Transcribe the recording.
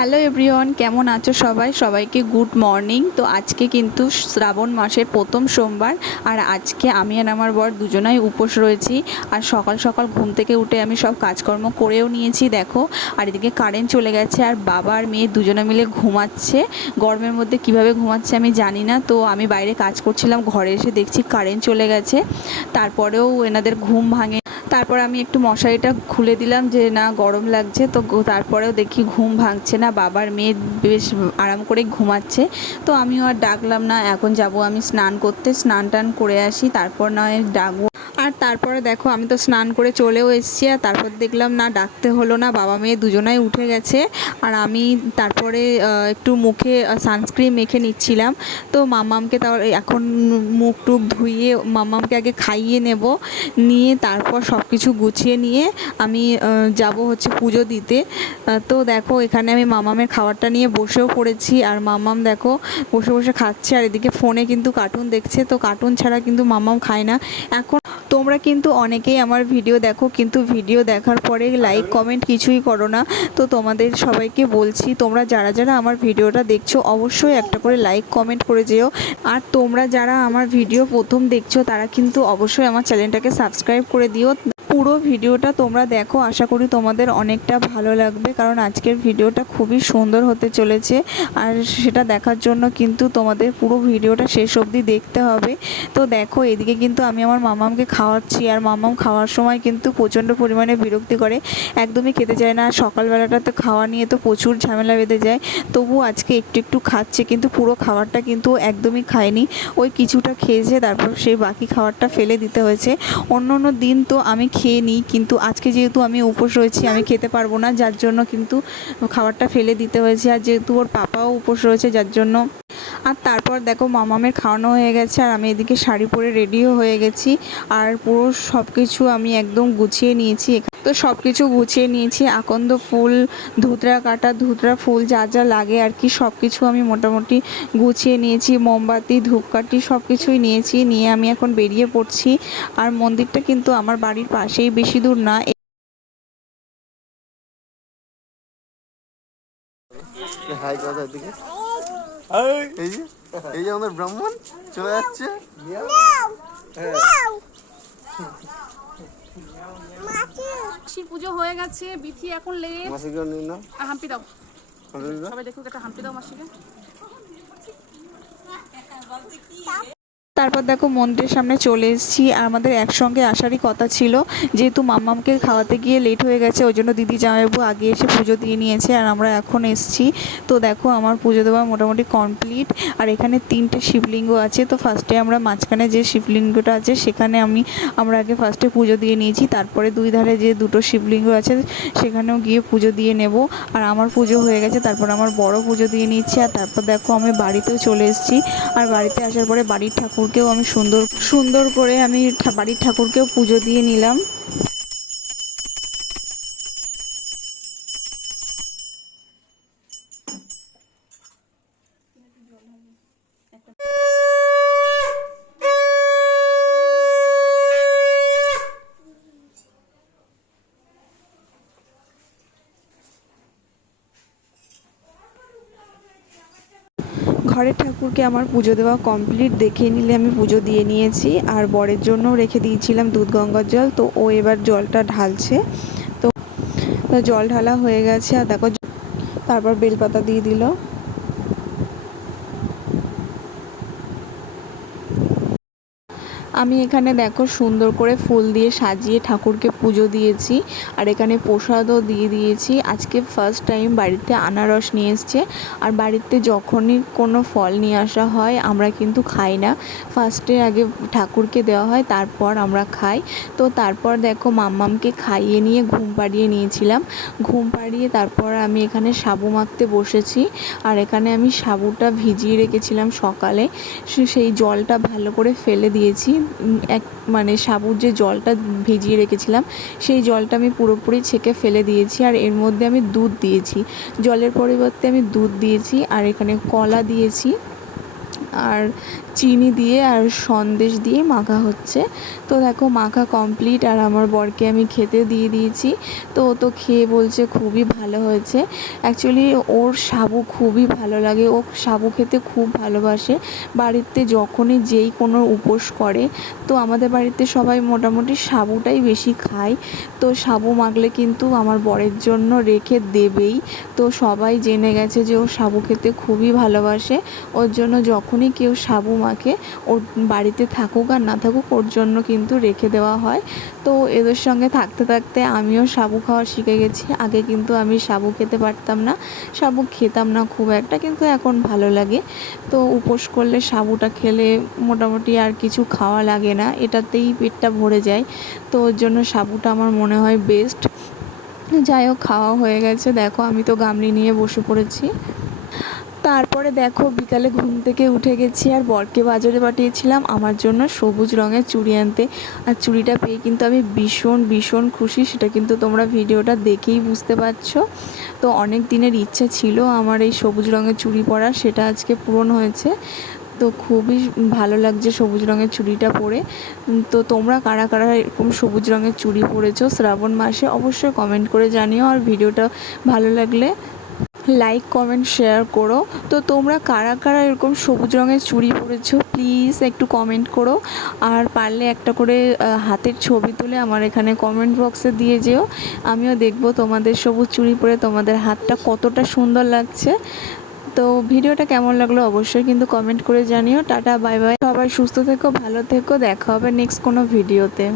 Hello everyone, কেমন আছো সবাই? সবাইকে গুড মর্নিং। তো আজকে কিন্তু শ্রাবণ মাসের প্রথম সোমবার, আর আজকে আমি আর আমার বর দুজনাই উপোস রয়েছি। আর সকাল সকাল ঘুম থেকে উঠে আমি সব কাজকর্ম করেও নিয়েছি, দেখো। আর এদিকে কারেন্ট চলে গেছে, আর বাবা আর মেয়ে দুজনে মিলে ঘুমাচ্ছে। গরমের মধ্যে কীভাবে ঘুমাচ্ছে আমি জানি না, তো আমি বাইরে কাজ করছিলাম, ঘরে এসে দেখছি কারেন্ট চলে গেছে। তারপরেও এনাদের ঘুম ভাঙে তারপর আমি একটু মশারিটা খুলে দিলাম যে না, গরম লাগছে। তো তারপরেও দেখি ঘুম ভাঙছে না, বাবার মেয়ে বেশ আরাম করে ঘুমাচ্ছে। তো আমিও আর ডাকলাম না, এখন যাব আমি স্নান করতে। স্নান টান করে আসি, তারপর নয় ডাকবো। আর তারপরে দেখো আমি তো স্নান করে চলেও এসেছি আর তারপর দেখলাম, না, ডাকতে হলো না, বাবা মেয়ে দুজনাই উঠে গেছে। আর আমি তারপরে একটু মুখে সানস্ক্রিন মেখে নিচ্ছিলাম। তো মামামকে তাও এখন মুখ টুক ধুইয়ে মামামকে আগে খাইয়ে নেব। নিয়ে তারপর সব কিছু গুছিয়ে নিয়ে আমি যাব হচ্ছে পুজো দিতে। তো দেখো, এখানে আমি মামামের খাবারটা নিয়ে বসেও পড়েছি। আর মামাম দেখো, বসে বসে খাচ্ছে। আর এদিকে ফোনে কিন্তু কার্টুন দেখছে। তো কার্টুন ছাড়া কিন্তু মামাম খায় না। এখন তোমরা কিন্তু অনেকেই আমার ভিডিও দেখো কিন্তু ভিডিও দেখার পরে লাইক কমেন্ট কিছুই করো না। তো তোমাদের সবাইকে বলছি তোমরা যারা যারা আমার ভিডিওটা দেখছ অবশ্যই একটা করে লাইক কমেন্ট করে যেও। আর তোমরা যারা আমার ভিডিও প্রথম দেখছ তারা কিন্তু অবশ্যই আমার চ্যানেলটাকে সাবস্ক্রাইব করে দিও। পুরো ভিডিওটা তোমরা দেখো। আশা করি তোমাদের অনেকটা ভালো লাগবে, কারণ আজকের ভিডিওটা খুবই সুন্দর হতে চলেছে আর সেটা দেখার জন্য কিন্তু তোমাদের পুরো ভিডিওটা শেষ অবধি দেখতে হবে। তো দেখো, এদিকে কিন্তু আমি আমার মামামকে খাওয়াচ্ছি আর মামাম খাওয়ার সময় কিন্তু প্রচণ্ড পরিমাণে বিরক্তি করে, একদমই খেতে চায় না। আর সকালবেলাটা তো খাওয়া নিয়ে তো প্রচুর ঝামেলা বেঁধে যায়, তবু আজকে একটু একটু খাচ্ছে কিন্তু পুরো খাবারটা কিন্তু একদমই খায়নি। ওই কিছুটা খেয়েছে, তারপর সেই বাকি খাবারটা ফেলে দিতে হয়েছে। অন্য অন্য দিন তো আমি খেয়ে নিই, কিন্তু আজকে যেহেতু আমি উপোস রয়েছি, আমি খেতে পারব না, যার জন্য কিন্তু খাবারটা ফেলে দিতে হয়েছে। আর যেহেতু ওর পাপাও উপোস রয়েছে, যার জন্য আর তারপর দেখো মামামের খাওয়ানো হয়ে গেছে আর আমি এদিকে শাড়ি পরে রেডিও হয়ে গেছি। আর পুরো সব কিছু আমি একদম গুছিয়ে নিয়েছি। তো সব কিছু গুছিয়ে নিয়েছি। আকন্দ ফুল, ধুতরা কাটা, ধুতরা ফুল যা যা লাগে আর কি সব কিছু আমি মোটামুটি গুছিয়ে নিয়েছি। মোমবাতি, ধূপকাঠি সব কিছুই নিয়েছি। নিয়ে আমি এখন বেরিয়ে পড়ছি। আর মন্দিরটা কিন্তু আমার বাড়ির পাশেই, বেশি দূর না। হাই কথা এই যে এই যে আমাদের ব্রাহ্মণ চলে যাচ্ছে। মাসির পুজো হয়ে গেছে বিথি এখন লেগে মাসিকে নিন না হাম্পি দাও। সবাই দেখুক একটা হাম্পি দাও মাসিকে। তারপর দেখো মন্দিরের সামনে চলে এসেছি। আমাদের একসঙ্গে আসারই কথা ছিল। যেহেতু মাম্মামকে খাওয়াতে গিয়ে লেট হয়ে গেছে, ওই জন্য দিদি জামাইবাবু আগে এসে পুজো দিয়ে নিয়েছে আর আমরা এখন এসেছি। তো দেখো আমার পুজো দেওয়া মোটামুটি কমপ্লিট আর এখানে তিনটে শিবলিঙ্গ আছে। তো ফার্স্টে আমরা মাঝখানে যে শিবলিঙ্গটা আছে, সেখানে আমি, আমরা আগে ফার্স্টে পুজো দিয়ে নিয়েছি। তারপরে দুই ধারে যে দুটো শিবলিঙ্গ আছে, সেখানেও গিয়ে পুজো দিয়ে নেব। আর আমার পুজো হয়ে গেছে, তারপর আমার বড় পুজো দিয়ে নিচ্ছি। আর তারপর দেখো আমি বাড়িতেও চলে এসেছি। আর বাড়িতে আসার পরে বাড়ির ঠাকুরকেও আমি সুন্দর সুন্দর করে আমি বাড়ির ঠাকুরকেও পুজো দিয়ে নিলাম। ঘরের ঠাকুরকে আমার পুজো দেওয়া কমপ্লিট দেখে নিলে আমি পুজো দিয়ে নিয়েছি। আর বরের জন্য রেখে দিয়েছিলাম দুধ গঙ্গার জল। তো ও এবার জলটা ঢালছে। তো জল ঢালা হয়ে গেছে। আর দেখো, তারপর বেলপাতা দিয়ে দিল। আমি এখানে দেখো সুন্দর করে ফুল দিয়ে সাজিয়ে ঠাকুরকে পুজো দিয়েছি আর এখানে প্রসাদও দিয়ে দিয়েছি। আজকে ফার্স্ট টাইম বাড়িতে আনারস নিয়ে এসছে। আর বাড়িতে যখনই কোনো ফল নিয়ে আসা হয়, আমরা কিন্তু খাই না। ফার্স্টে আগে ঠাকুরকে দেওয়া হয়, তারপর আমরা খাই। তো তারপর দেখো মাম্মামকে খাইয়ে নিয়ে ঘুম পাড়িয়ে নিয়েছিলাম। ঘুম পাড়িয়ে তারপর আমি এখানে সাবু মাখতে বসেছি। আর এখানে আমি সাবুটা ভিজিয়ে রেখেছিলাম সকালে। সেই জলটা ভালো করে ফেলে দিয়েছি। এক মানে সাবুর যে জলটা ভিজিয়ে রেখেছিলাম, সেই জলটা আমি পুরোপুরি ছেঁকে ফেলে দিয়েছি আর এর মধ্যে আমি দুধ দিয়েছি। জলের পরিবর্তে আমি দুধ দিয়েছি আর এখানে কলা দিয়েছি। আর চিনি দিয়ে আর সন্দেশ দিয়ে মাখা হচ্ছে। তো দেখো মাখা কমপ্লিট আর আমার বরকে আমি খেতে দিয়ে দিয়েছি। তো ও তো খেয়ে বলছে খুবই ভালো হয়েছে। অ্যাকচুয়ালি ওর সাবু খুবই ভালো লাগে। ও সাবু খেতে খুব ভালোবাসে। বাড়িতে যখনই যেই কোনো উপোস করে, তো আমাদের বাড়িতে সবাই মোটামুটি সাবুটাই বেশি খায়। তো সাবু মাখলে কিন্তু আমার বরের জন্য রেখে দেবেই। তো সবাই জেনে গেছে যে ও সাবু খেতে খুবই ভালোবাসে। ওর জন্য যখনই কেউ সাবু মাকে ওর বাড়িতে থাকুক আর না থাকুক, ওর জন্য কিন্তু রেখে দেওয়া হয়। তো এদের সঙ্গে থাকতে থাকতে আমিও সাবু খাওয়া শিখে গেছি। আগে কিন্তু আমি সাবু খেতে পারতাম না, সাবু খেতাম না খুব একটা, কিন্তু এখন ভালো লাগে। তো উপোস করলে সাবুটা খেলে মোটামুটি আর কিছু খাওয়া লাগে না, এটাতেই পেটটা ভরে যায়। তো ওর জন্য সাবুটা আমার মনে হয় বেস্ট যাই হোক, খাওয়া হয়ে গেছে। দেখো, আমি তো গামলি নিয়ে বসে পড়েছি। তারপরে দেখো বিকালে ঘুম থেকে উঠে গেছি আর বরকে বাজারে পাঠিয়েছিলাম আমার জন্য সবুজ রঙের চুড়ি আনতে। আর চুড়িটা পেয়ে কিন্তু আমি ভীষণ ভীষণ খুশি, সেটা কিন্তু তোমরা ভিডিওটা দেখেই বুঝতে পারছ। তো অনেক দিনের ইচ্ছা ছিল আমার এই সবুজ রঙের চুড়ি পরার, সেটা আজকে পূরণ হয়েছে। তো খুবই ভালো লাগছে সবুজ রঙের চুড়িটা পরে। তো তোমরা কারা কারা এরকম সবুজ রঙের চুড়ি পরেছো শ্রাবণ মাসে অবশ্যই কমেন্ট করে জানিও আর ভিডিওটা ভালো লাগলে। লাইক কমেন্ট শেয়ার করো। তো তোমরা কারা কারা এরকম সবুজ রঙের চুড়ি পরেছো প্লিজ একটু কমেন্ট করো। আর পারলে একটা করে হাতের ছবি তুলে আমার এখানে কমেন্ট বক্সে দিয়ে যেও। আমিও দেখব তোমাদের সবুজ চুড়ি পরে তোমাদের হাতটা কতটা সুন্দর লাগছে। তো ভিডিওটা কেমন লাগল অবশ্যই কিন্তু কমেন্ট করে জানিও। টাটা বাই বাই সবাই সুস্থ থেকো, ভালো থেকো। দেখা হবে নেক্সট কোনো ভিডিওতে